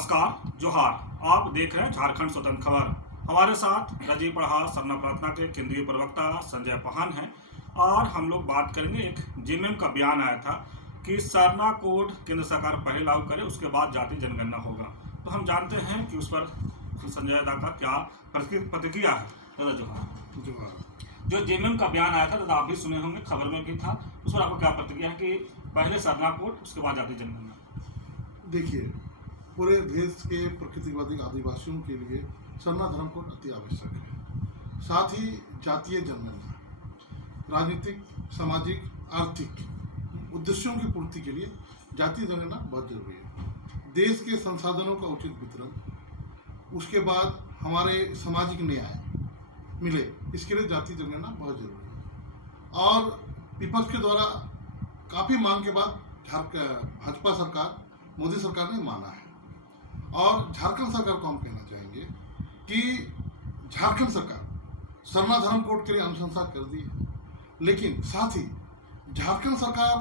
नमस्कार, जोहार। आप देख रहे हैं झारखंड स्वतंत्र खबर। हमारे साथ रजी पढ़ा सरना प्रार्थना के केंद्रीय प्रवक्ता संजय पहान हैं और हम लोग बात करेंगे। एक जेएमएम का बयान आया था कि सरना कोड केंद्र सरकार पहले लागू करे, उसके बाद जाति जनगणना होगा। तो हम जानते हैं कि उस पर संजय दा का क्या प्रतिक्रिया है। दादा जोहार। जो जेएमएम का बयान आया था, दादा आप भी सुने होंगे, खबर में भी था, उस पर आपको क्या प्रतिक्रिया है कि पहले सरना कोड उसके बाद जाति जनगणना? देखिए, पूरे देश के प्रकृतिवादी आदिवासियों के लिए सरना धर्म कोड अति आवश्यक है। साथ ही जातीय जनगणना राजनीतिक, सामाजिक, आर्थिक उद्देश्यों की पूर्ति के लिए जातीय जनगणना बहुत जरूरी है। देश के संसाधनों का उचित वितरण, उसके बाद हमारे सामाजिक न्याय मिले, इसके लिए जातीय जनगणना बहुत जरूरी है। और विपक्ष के द्वारा काफ़ी मांग के बाद भाजपा सरकार, मोदी सरकार ने माना है। और झारखंड सरकार को हम कहना चाहेंगे कि झारखंड सरकार सरना धर्म कोड के लिए अनुशंसा कर दी है, लेकिन साथ ही झारखंड सरकार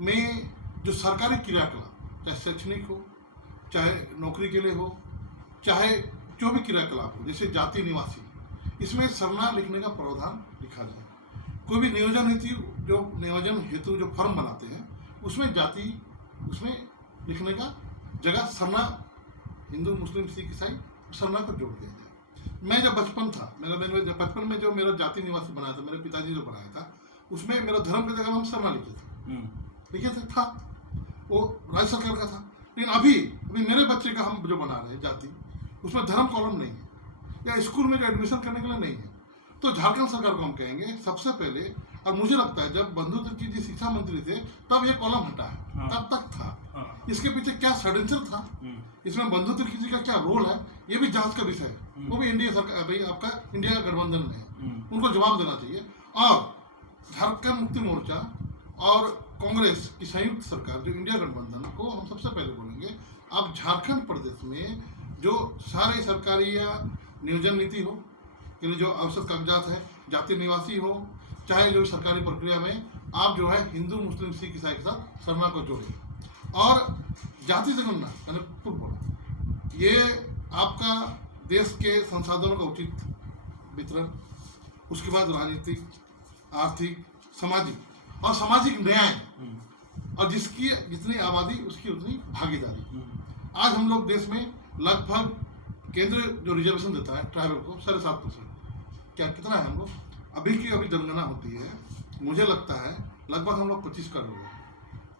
में जो सरकारी क्रियाकलाप, चाहे शैक्षणिक हो, चाहे नौकरी के लिए हो, चाहे जो भी क्रियाकलाप हो, जैसे जाति निवासी, इसमें सरना लिखने का प्रावधान लिखा जाए। कोई भी नियोजन हेतु जो फॉर्म बनाते हैं, उसमें जाति, उसमें लिखने का जगह सरना, हिंदू, मुस्लिम, सिख, ईसाई, सरना को जोड़ दिया जाए। मैं जब बचपन था, बचपन में जो मेरा जाति निवासी बनाया था, मेरे पिताजी जो बनाया था, उसमें मेरा धर्म की जगह हम सरना लिखे थे था वो राज्य सरकार का था। लेकिन अभी मेरे बच्चे का हम जो बना रहे हैं जाति, उसमें धर्म कॉलम नहीं है, या स्कूल में जो एडमिशन करने के लिए नहीं है। तो झारखंड सरकार को हम कहेंगे सबसे पहले, और मुझे लगता है जब बंधु तिर्की जी शिक्षा मंत्री थे तब ये कॉलम हटा है, तब तक था। इसके पीछे क्या षड्यंत्र था, इसमें बंधु तिर्की जी का क्या रोल है, ये भी जांच का विषय है। वो भी इंडिया सरकार, भाई आपका इंडिया गठबंधन में है, उनको जवाब देना चाहिए। और झारखंड मुक्ति मोर्चा और कांग्रेस की संयुक्त सरकार, जो इंडिया गठबंधन, को हम सबसे पहले बोलेंगे, अब झारखंड प्रदेश में जो सारे सरकारी या नियोजन नीति हो, जो आवश्यक कागजात है, जाति निवासी हो, चाहे जो सरकारी प्रक्रिया में, आप जो है हिंदू, मुस्लिम, सिख, ईसाई के साथ सरना को जोड़ें। और जाति जनगणना यानी पूर्व, ये आपका देश के संसाधनों का उचित वितरण, उसके बाद राजनीतिक, आर्थिक, सामाजिक और सामाजिक न्याय, और जिसकी जितनी आबादी उसकी उतनी भागीदारी। आज हम लोग देश में लगभग केंद्र जो रिजर्वेशन देता है ट्राइबल को 7.5%, क्या कितना है हम लोग अभी जनगणना होती है, मुझे लगता है लगभग हम लोग 25 करोड़ होंगे।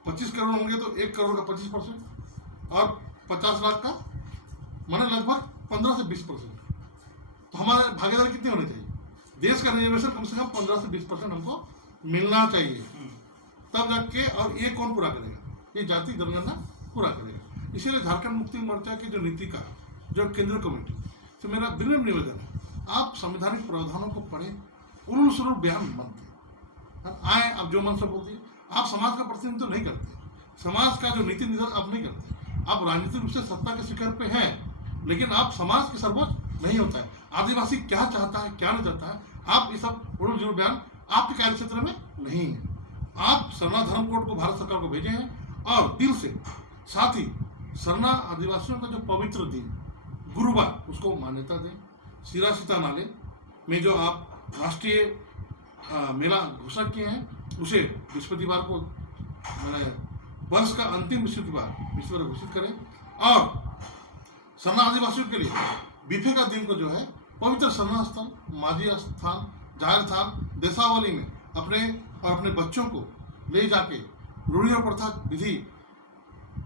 25 करोड़ होंगे तो 1 करोड़ का 25% और 50 लाख का माने लगभग 15 से 20%। तो हमारे भागीदारी कितनी होनी चाहिए? देश का रिजर्वेशन कम से कम 15 से 20% हमको मिलना चाहिए, तब जाके। और ये कौन पूरा करेगा? ये जाति जनगणना पूरा करेगा। इसीलिए झारखंड मुक्ति मोर्चा की जो नीति का जो केंद्रीय कमेटी से मेरा विनम्र निवेदन है, आप संवैधानिक प्रावधानों को पढ़ें, उलूल सुलूल बयान मत दें, आए आप जो मन से बोल दिए। आप समाज का प्रतिनिधित्व नहीं करते, समाज का जो नीति निर्धारण आप नहीं करते। आप राजनीतिक रूप से सत्ता के शिखर पे हैं, लेकिन आप समाज के सर्वोच्च नहीं होता है। आदिवासी क्या चाहता है, क्या नहीं चाहता है, आप ये सब उलूल जुलूल बयान आपके कार्य क्षेत्र में नहीं है। आप सरना धर्म कोड को भारत सरकार को भेजे हैं और दिल से, साथ ही सरना आदिवासियों का जो पवित्र दिन गुरुवार, उसको मान्यता दें। सिरा सीता नाले में जो आप राष्ट्रीय मेला घोषणा किए हैं, उसे बृहस्पतिवार को, मैंने वर्ष का अंतिम बृहस्पतिवार घोषित करें। और सरना आदिवासियों के लिए बीफे का दिन को जो है पवित्र सरना स्थल, माझी स्थान, जाहिर स्थान, देसावली में अपने बच्चों को ले जाके रूढ़ी और प्रथा विधि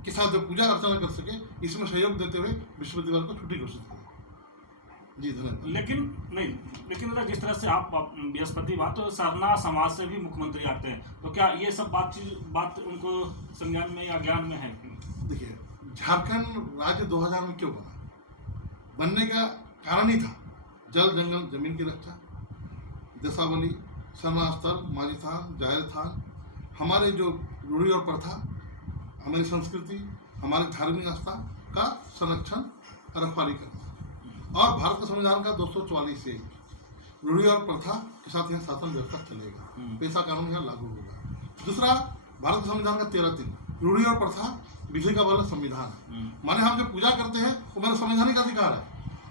के साथ जो पूजा अर्चना कर सके, इसमें सहयोग देते हुए बृहस्पतिवार को छुट्टी घोषित करें। जी धन्यवाद। लेकिन जिस तरह से आप बृहस्पतिवार, तो सरना समाज से भी मुख्यमंत्री आते हैं, तो क्या ये सब बात उनको संज्ञान में या ज्ञान में है? देखिए, झारखंड राज्य 2000 में क्यों बना? बनने का कारण ही था जल जंगल जमीन की रक्षा, देसावली, सरना स्थल, माझी थान, जाहिर थान, हमारे जो रूढ़ी और प्रथा, हमारी संस्कृति, हमारे धार्मिक आस्था का संरक्षण, रखवाली करना। और भारत का संविधान का 244 से रूढ़ी और प्रथा के साथ यहाँ शासन व्यवस्था चलेगा, पेशा कानून यहाँ लागू होगा। दूसरा, भारत के संविधान का 13(3) रूढ़ी और प्रथा विधि का बल संविधान है। माने हम जो पूजा करते हैं वो मेरा संवैधानिक अधिकार है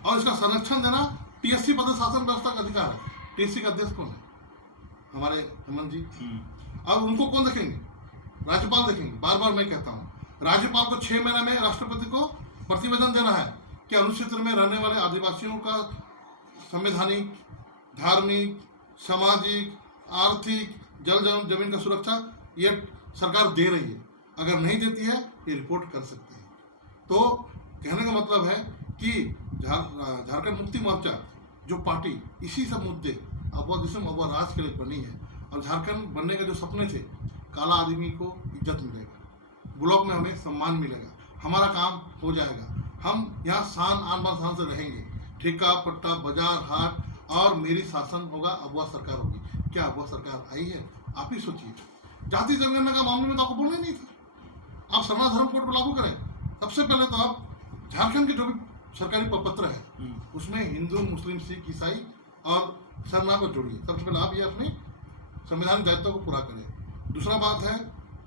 और इसका संरक्षण देना टीएससी पद शासन व्यवस्था का अधिकार है। टीएससी का अध्यक्ष कौन है? हमारे हेमंत जी। अब उनको कौन देखेंगे? राज्यपाल देखेंगे। बार बार मैं कहता हूँ, राज्यपाल को 6 महीने में राष्ट्रपति को प्रतिवेदन देना है कि अनुसूचित क्षेत्र में रहने वाले आदिवासियों का संवैधानिक, धार्मिक, सामाजिक, आर्थिक, जमीन का सुरक्षा ये सरकार दे रही है। अगर नहीं देती है ये रिपोर्ट कर सकते हैं। तो कहने का मतलब है कि झारखंड मुक्ति मोर्चा जो पार्टी इसी सब मुद्दे अबुआ दिसम अबुआ राज के लिए बनी है और झारखंड बनने के जो सपने थे, काला आदमी को इज्जत मिलेगा, ब्लॉक में हमें सम्मान मिलेगा, हमारा काम हो जाएगा, हम यहाँ शान आन बान शान से रहेंगे, ठेका पट्टा बाजार हाट और मेरी शासन होगा, अबुआ सरकार होगी। क्या अबुआ सरकार आई है? आप ही सोचिए। जाति जनगणना का मामले में तो आपको बोलना ही नहीं था। आप सरना धर्म कोड को लागू करें। सबसे पहले तो आप झारखंड के जो भी सरकारी प्रपत्र है उसमें हिंदू, मुस्लिम, सिख, ईसाई और सरना को जोड़िए। सबसे पहले आप ये अपने संवैधानिक दायित्व को पूरा करें। दूसरा बात है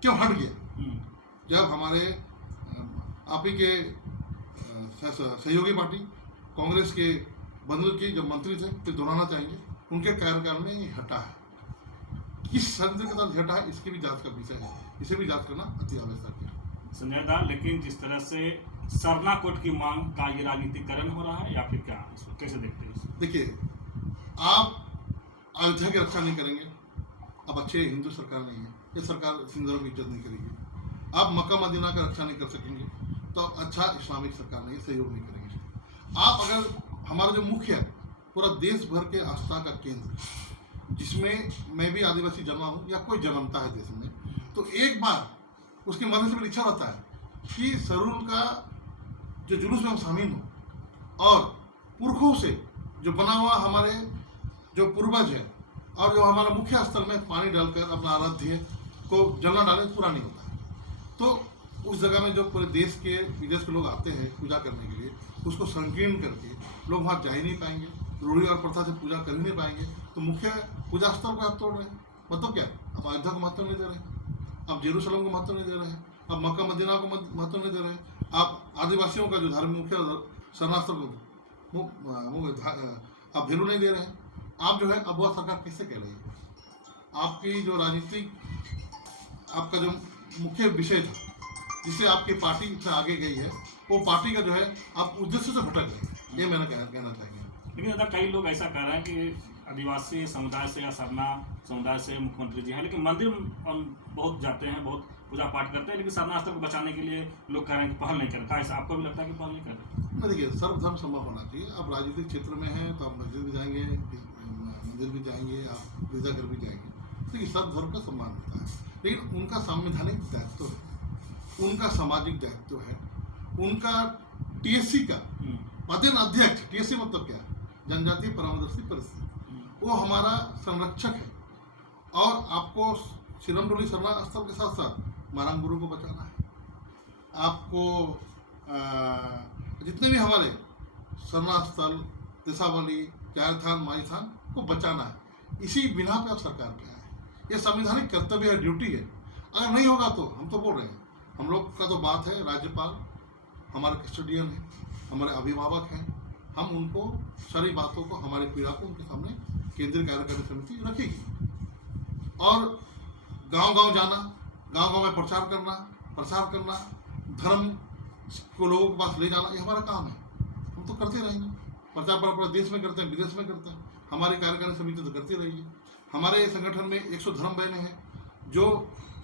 क्यों हट गया? जब हमारे आप ही के सहयोगी पार्टी कांग्रेस के बंदर के जब मंत्री थे, फिर दोहराना चाहेंगे, उनके कार्यकाल में ये हटा है। किस संदर्भ के साथ हटा है इसकी भी जांच का विषय है। इसे भी जांच करना अति आवश्यक है। संजय दा, लेकिन जिस तरह से सरना कोड की मांग का ये राजनीतिकरण हो रहा है या फिर क्या, इसको कैसे देखते हैं? देखिए, आप अयोध्या की रक्षा नहीं करेंगे, अब अच्छे हिंदू सरकार नहीं है, ये सरकार सिंधुओं की इज्जत नहीं करेगी। आप मक्का मदीना का रक्षा नहीं कर सकेंगे तो आप अच्छा इस्लामिक सरकार नहीं, सहयोग नहीं करेंगे। आप अगर हमारा जो मुख्य है पूरा देश भर के आस्था का केंद्र, जिसमें मैं भी आदिवासी जन्मा हूँ या कोई जन्मता है देश में, तो एक बार उसके मन से भी इच्छा होता है कि सरूल का जो जुलूस में हम शामिल हों और पुरखों से जो बना हुआ हमारे जो पूर्वज है और जो हमारा मुख्य स्थल में पानी डालकर अपना आराध्य को जलना डाले, पूरा नहीं होता है। तो उस जगह में जो पूरे देश के विदेश के लोग आते हैं पूजा करने के लिए, उसको संकीर्ण करके लोग वहाँ जा ही नहीं पाएंगे, रूढ़ी और प्रथा से पूजा कर ही नहीं पाएंगे। तो मुख्य पूजा स्थल को आप तोड़ रहे हैं। मतलब क्या? आप अयोध्या को महत्व नहीं दे रहे हैं, आप जेरूसलम को महत्व नहीं दे रहे हैं, आप मक्का मदीना को महत्व नहीं दे रहे हैं, आप आदिवासियों का जो धार्मिक मुख्य शरणास्थल को आप वैल्यू नहीं दे रहे हैं। आप जो है अबुआ सरकार किससे कह रही है? आपकी जो राजनीतिक आपका जो मुख्य विषय था जिससे आपकी पार्टी इतना आगे गई है, वो पार्टी का जो है आप उद्देश्य से भटक गए, ये मैंने कहना चाहिए। लेकिन दादा, कई लोग ऐसा कह रहे हैं कि आदिवासी समुदाय से या सरना समुदाय से मुख्यमंत्री जी हैं, लेकिन मंदिर बहुत जाते हैं, बहुत पूजा पाठ करते हैं, लेकिन सरना स्थल को बचाने के लिए लोग कह रहे हैं कि पहल नहीं कर रहे। ऐसा आपको भी लगता है कि पहल नहीं कर रहे? देखिए, सर्वधर्म संभव होना चाहिए। आप राजनीतिक क्षेत्र में हैं तो आप मस्जिद भी जाएंगे, मंदिर भी जाएंगे, आप गिरजाघर भी जाएंगे। देखिए, सब धर्म का सम्मान होता है, लेकिन उनका संवैधानिक दायित्व है, उनका सामाजिक दायित्व है, उनका टीएससी का पदेन अध्यक्ष, टीएससी मतलब क्या? जनजातीय परामर्शी परिषद, वो हमारा संरक्षक है। और आपको सिरमडोली सरना स्थल के साथ साथ मारंग गुरु को बचाना है। आपको जितने भी हमारे सरना स्थल, दिशावली, चारथान, माईथान को बचाना है। इसी बिना पे आप सरकार पे आए। ये संवैधानिक कर्तव्य है, ड्यूटी है। अगर नहीं होगा तो हम तो बोल रहे हैं, हम लोग का तो बात है, राज्यपाल हमारे कस्टोडियन है, हमारे अभिभावक हैं, हम उनको सारी बातों को, हमारी पीड़ा को उनके सामने केंद्रीय कार्यकारिणी समिति रखेगी। और गांव-गांव जाना, गांव-गांव में प्रचार करना, धर्म को लोगों के पास ले जाना, ये हमारा काम है। हम तो करते रहेंगे, प्रचार पूरे देश में करते हैं, विदेश में करते हैं, हमारी कार्यकारिणी समिति तो करती रहेगी। हमारे संगठन में 100 धर्म बहनें हैं जो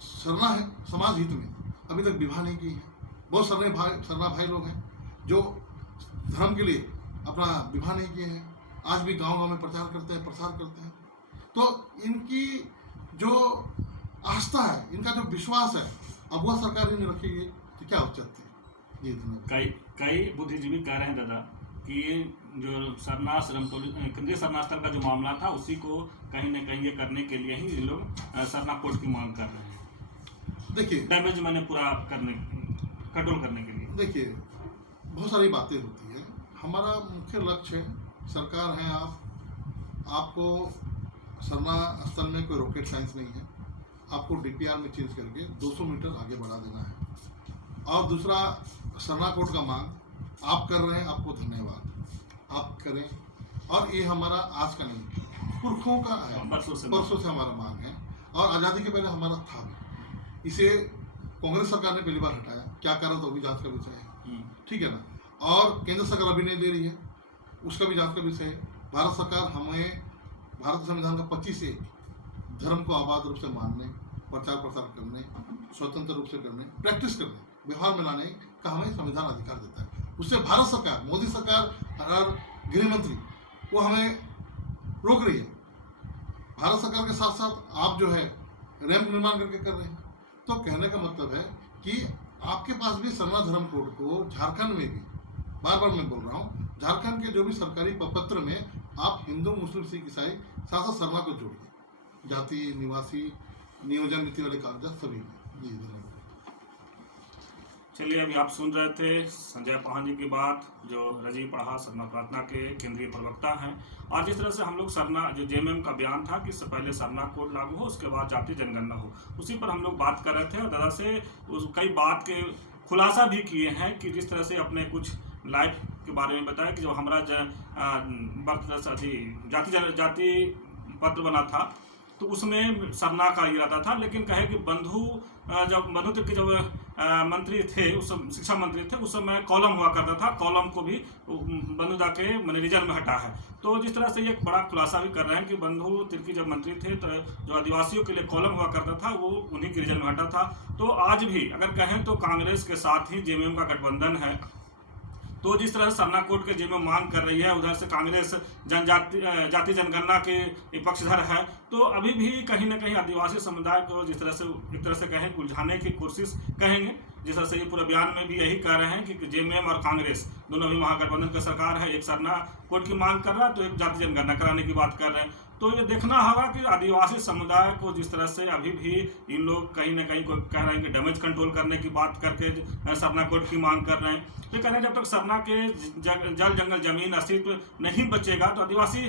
सरना है समाज हित में अभी तक विवाह नहीं की है। बहुत सरना भाई लोग हैं जो धर्म के लिए अपना विवाह नहीं किए हैं, आज भी गांव-गांव में प्रचार करते हैं, प्रसार करते हैं। तो इनकी जो आस्था है, इनका जो विश्वास है, अबुआ सरकार ही नहीं रखेगी तो क्या औचित्य है? जी धन्यवाद। कई बुद्धिजीवी कह रहे हैं दादा कि जो सरना केंद्रीय सरना स्थल का जो मामला था उसी को कहीं न कहीं ये करने के लिए ही ये लोग सरना कोड की मांग कर रहे हैं। देखिए, डैमेज मैंने पूरा कंट्रोल करने के लिए। देखिए, बहुत सारी बातें होती है। हमारा मुख्य लक्ष्य है, सरकार है, आपको सरना स्थल में कोई रॉकेट साइंस नहीं है। आपको डीपीआर में चेंज करके 200 मीटर आगे बढ़ा देना है। और दूसरा, सरना कोड का मांग आप कर रहे हैं, आपको धन्यवाद, आप करें। और ये हमारा आज का नहीं, पुरखों का है, परसों से हमारा मांग है और आज़ादी के पहले हमारा था भी। इसे कांग्रेस सरकार ने पहली बार हटाया, क्या कारण तो भी जांच का विषय है, ठीक है ना। और केंद्र सरकार अभी नहीं दे रही है, उसका भी जांच का विषय है। भारत सरकार हमें भारत संविधान का 25(1) धर्म को आबाद रूप से मानने, प्रचार प्रसार करने, स्वतंत्र रूप से करने, प्रैक्टिस करने, व्यवहार में लाने का हमें संविधान अधिकार देता है। उससे भारत सरकार, मोदी सरकार और गृह मंत्री वो हमें रोक रही है। भारत सरकार के साथ साथ आप जो है रैंप निर्माण करके कर रहे हैं। तो कहने का मतलब है कि आपके पास भी सरना धर्म कोड को झारखंड में भी, बार बार मैं बोल रहा हूँ, झारखंड के जो भी सरकारी प्रपत्र में आप हिंदू, मुस्लिम, सिख, ईसाई साथ साथ सरना को जोड़िए, जाति, निवासी, नियोजन नीति वाले कागजात सभी में। जी धन्यवाद। चलिए, अभी आप सुन रहे थे संजय पाहन जी की बात, जो रजी पढ़ा सरना प्रार्थना के केंद्रीय प्रवक्ता हैं। और जिस तरह से हम लोग सरना, जो जेएमएम का बयान था कि इससे पहले सरना कोड लागू हो, उसके बाद जाति जनगणना हो, उसी पर हम लोग बात कर रहे थे। और दादा से कई बात के खुलासा भी किए हैं कि जिस तरह से अपने कुछ लाइफ के बारे में बताया कि जब हमारा जाति पत्र बना था तो उसमें सरना का इरादा था, लेकिन कहे कि बंधु तिर्की जब मंत्री थे, उस शिक्षा मंत्री थे, उस समय कॉलम हुआ करता था, कॉलम को भी बंधुदा के रीजन में हटा है। तो जिस तरह से ये एक बड़ा खुलासा भी कर रहे हैं कि बंधु तिर्की जब मंत्री थे तो जो आदिवासियों के लिए कॉलम हुआ करता था वो उन्हीं के रीजन में हटा था। तो आज भी अगर कहें तो कांग्रेस के साथ ही जेएमएम का गठबंधन है। तो जिस तरह से सरना कोड के जेएमएम मांग कर रही है, उधर से कांग्रेस जाति जनगणना के पक्षधर है। तो अभी भी कहीं ना कहीं आदिवासी समुदाय को जिस तरह से एक तरह से कहें उलझाने की कोशिश कहेंगे, जिस तरह से ये पूरे बयान में भी यही कह रहे हैं कि जेएमएम और कांग्रेस दोनों भी महागठबंधन की सरकार है, एक सरना कोड की मांग कर रहा है तो एक जाति जनगणना कराने की बात कर रहे हैं। तो ये देखना होगा कि आदिवासी समुदाय को जिस तरह से अभी भी इन लोग कहीं ना कहीं को कह रहे हैं कि डैमेज कंट्रोल करने की बात करके सरना कोड की मांग कर रहे हैं। तो कह रहे हैं जब तक सरना के जल जंगल जमीन अस्तित्व नहीं बचेगा तो आदिवासी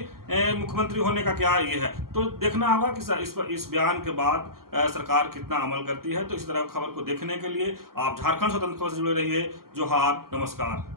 मुख्यमंत्री होने का क्या ये है। तो देखना होगा कि इस बयान के बाद सरकार कितना अमल करती है। तो इस तरह खबर को देखने के लिए आप झारखंड स्वतंत्र खबर से जुड़े रहिए। जोहार, नमस्कार।